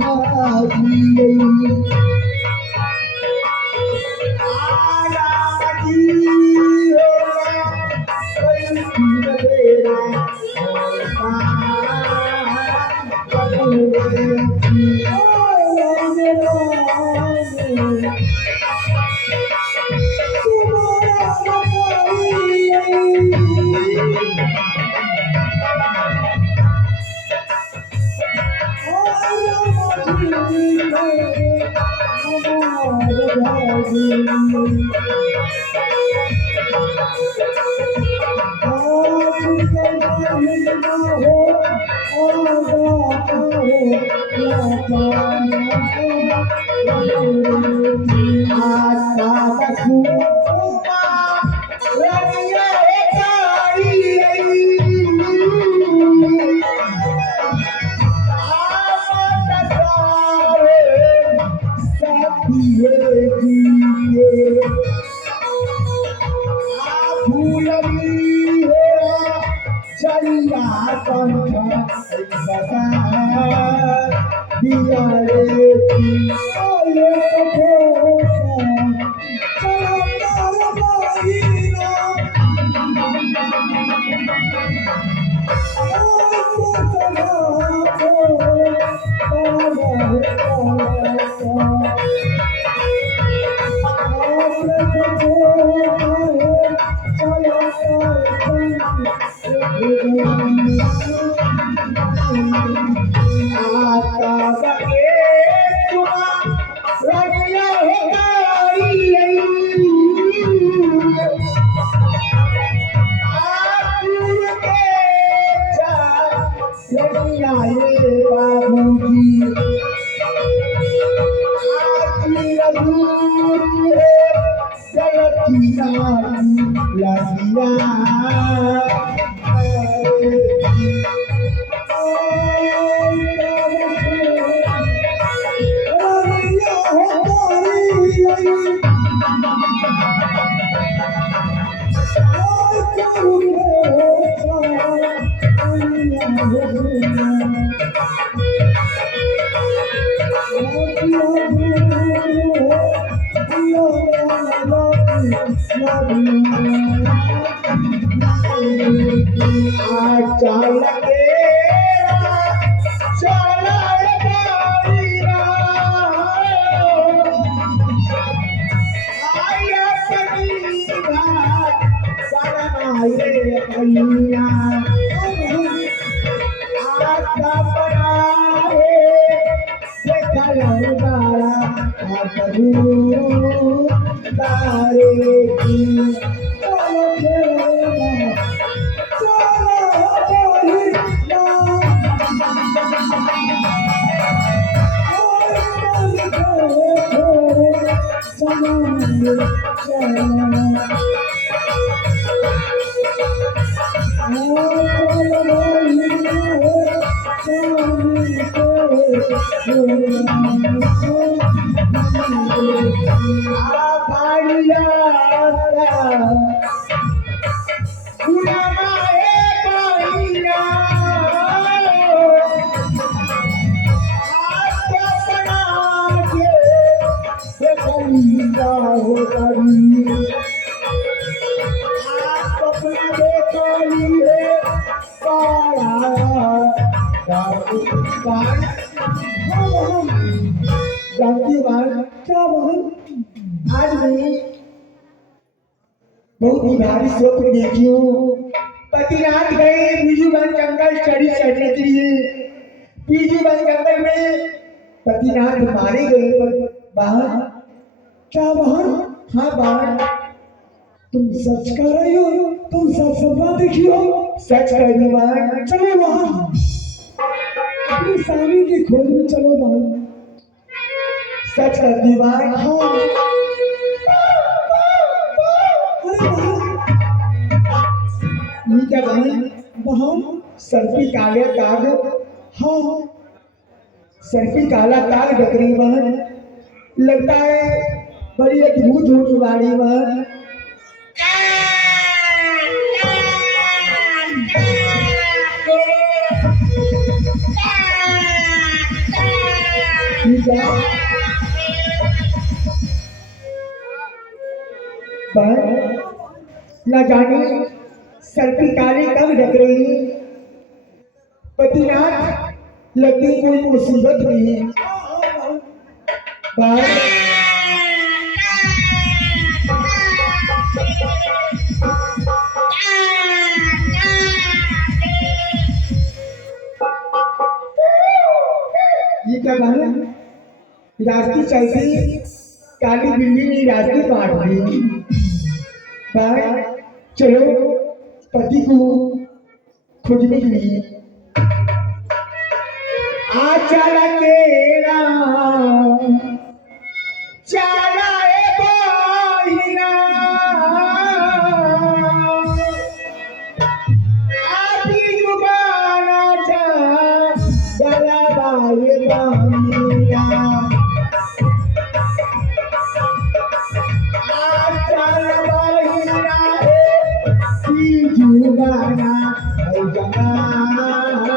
बहुत ही भारी स्वप्न देखी हूँ। पतिनाथ गए बीजूबन जंगल स्टडी करने के लिए। बीजूबन जंगल में पतिनाथ मारे गए पर बहन, क्या बहन? हाँ बहन, तुम सच कर रही हो? तुम सच सपना देखी हो? सच कर रही बहन। चलो बहन, अपनी स्वामी की खोज में चलो बहन। सच कर दी बहन। हाँ क्या बहन? बहन सर्पी काले काग। हाँ सर्पी काला काग डकरी बहन, लगता है बड़ी अद्भुत होने वाली बहन। पर न जाने सर की काली कब ढक रही। पतिनाथ लगती कोई मुसीबत नहीं। पर ये क्या गाना रास्ते चलती काली बिल्ली ने रास्ते काट दी। पर चलो पति को खोजने के लिए आ चला तेरा चला ए बहिना आपकी जुबाना चा गला बाए बहिना आ चला बहिना की जुबाना है जमाना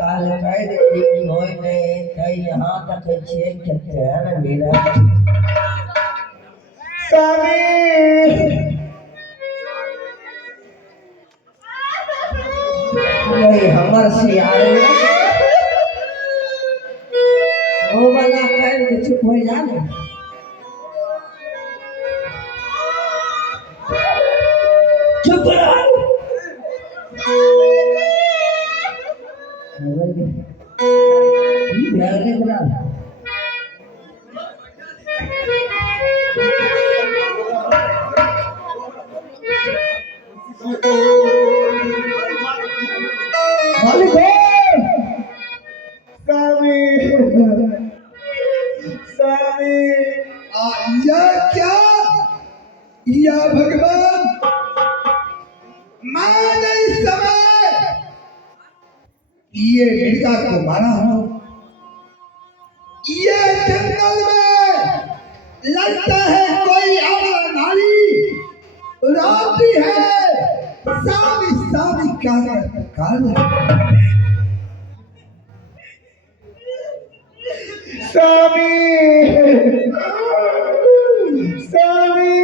काल कह देती कि होय नहीं कई यहाँ तक छे कहते हैं ना मेरा नहीं हमर से आए वो वाला कह के चुप हो जाने चुप रहो ध्यान करा मालिक या क्या या भगवान मैंने इस समय ये मिर्जा को मारा हूं ये जंगल में लगता है कोई आवारा नारी रोती है सावी सावी कान स्वामी स्वामी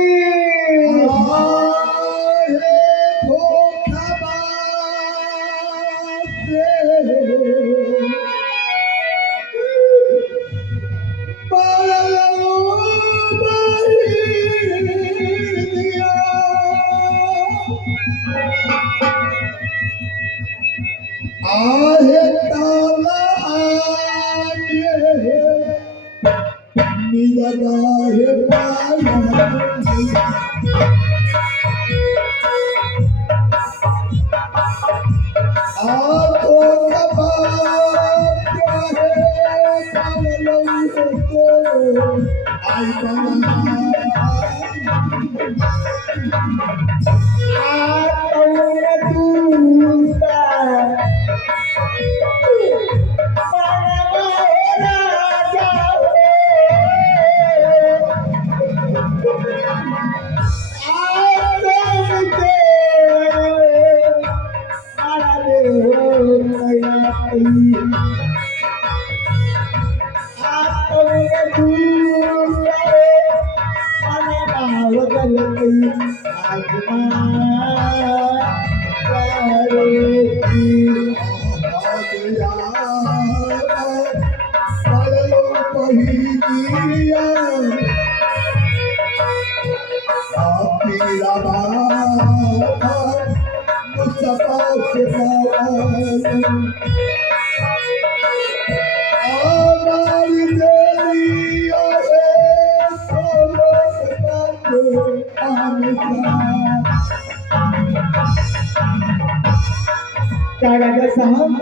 राजा साहब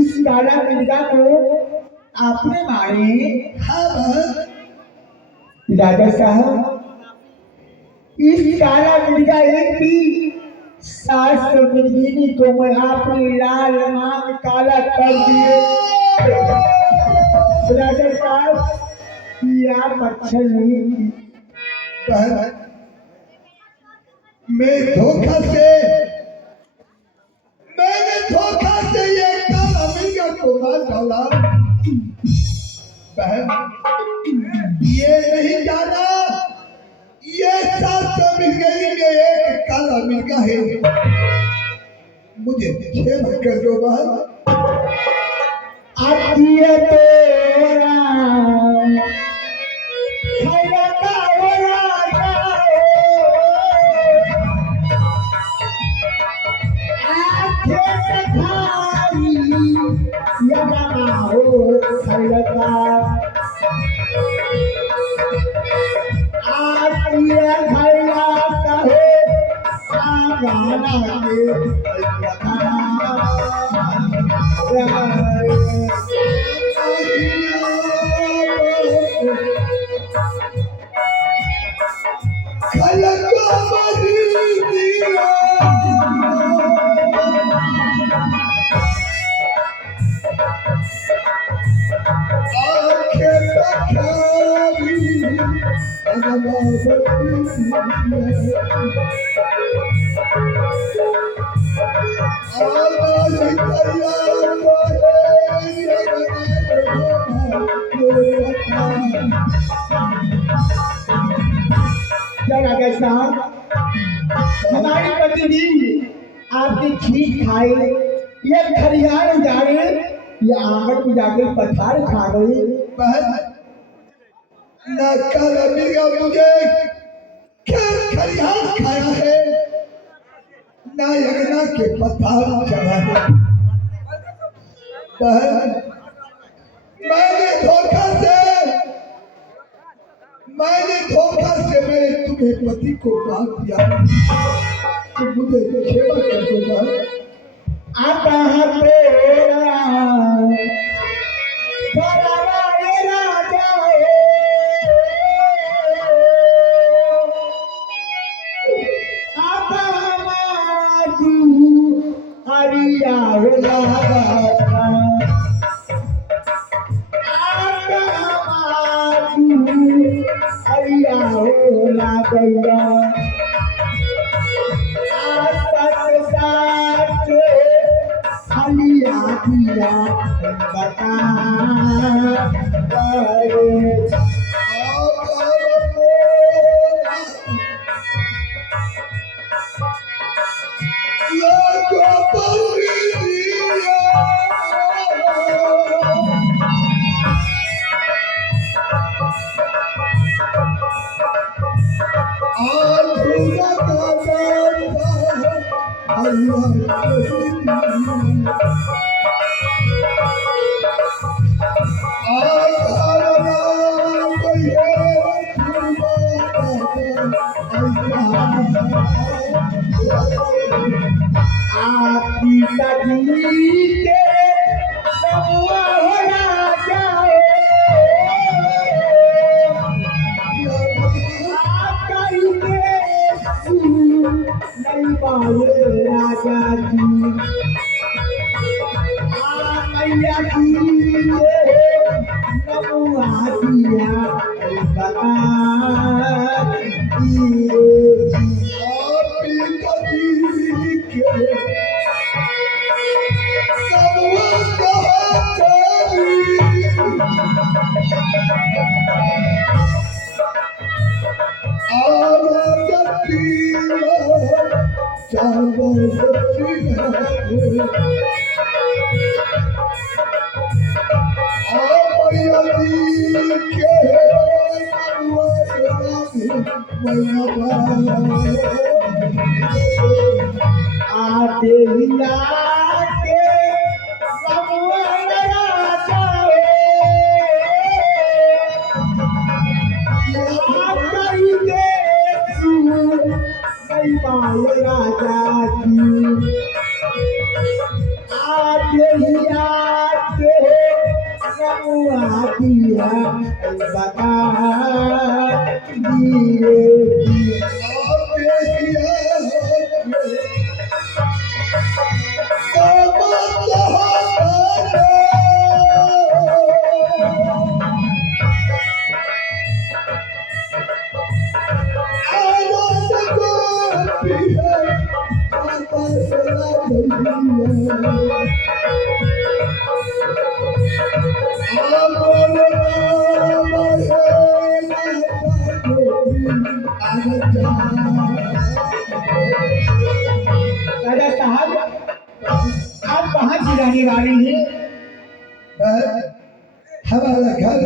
इस काला मिर्गा को आपने मारे। हाँ राजा साहब इस काला मिर्गा एक भी 700 मिर्गिनी को मैं आपने लाल मांग काला कर दिए। राजा साहब ये आप अच्छा नहीं मैं धोखा से ये काला मिर्गा को मार डाला बहन ये नहीं जाना ये 700 मिर्गी में एक काला मिर्गा है। मुझे क्षमा कर दो बहन। आतिया तेरा खैरता हो राजा आखे सखारी यमा हो खैरता आतिया खैरता हो आगाना हमारी पत्नी आपकी खीर खाए ये खरियार उजाड़े ये आंगन में जाके पथार खा गई। ना काला मिर्गा मुझे क्या खरियार खाया है ना यगना के पथार चढ़ा है। मैंने धोखा से मैंने तुम्हें पति को बांध दिया तो मुझे सेवा कर दूंगा। आता तेरा बराबर राजा आता मातू हरिया होला गया हलिया दिया बता आपकी सगी के नमुआ हो राजा आपका ही नहीं पाए राजा जी मैया जी नमुआ दिया बता आते हिला के राजा जी आते आते नमुआ दिया बता दिए Oh, आने वाली है? बस हमारा घर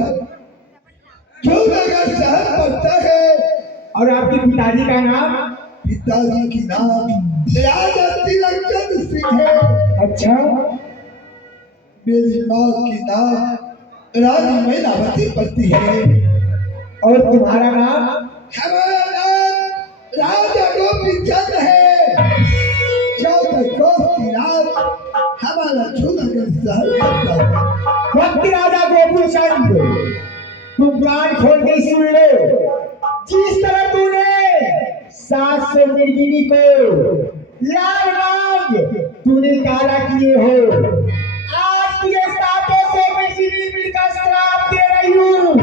जूनागढ़ शहर पड़ता है। और आपके पिताजी का नाम? पिताजी की नाम राजा तिलक चंद सिंह है। अच्छा, मेरी माँ की नाम रानी मैनावती पड़ती है। और तुम्हारा नाम? हमारा नाम राजा गोपी चंद है। 14 कोस की रात हमारा जूनागढ़ शहर पड़ता है। वक्त राजा गोपी चंद, तुम कान खोल के सुन लो। जिस तरह तूने 700 मिर्गिनी को लाल मांग तूने काला किए हो, आज तुझे 700 मिर्गिनी मिलकर श्राप दे रही हूँ।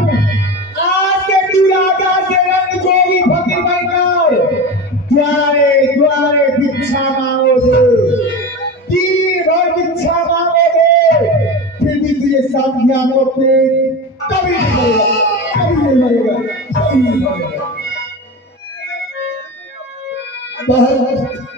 आज के तू राजा से रंग जोगी फकीर बनकर द्वारे द्वारे भिक्षा मांगोगे, तीन भर भिक्षा मांगोगे, फिर भी तुझे संध्या को पेट कभी नहीं मरेगा, कभी नहीं मरेगा, कभी नहीं मरेगा। बहुत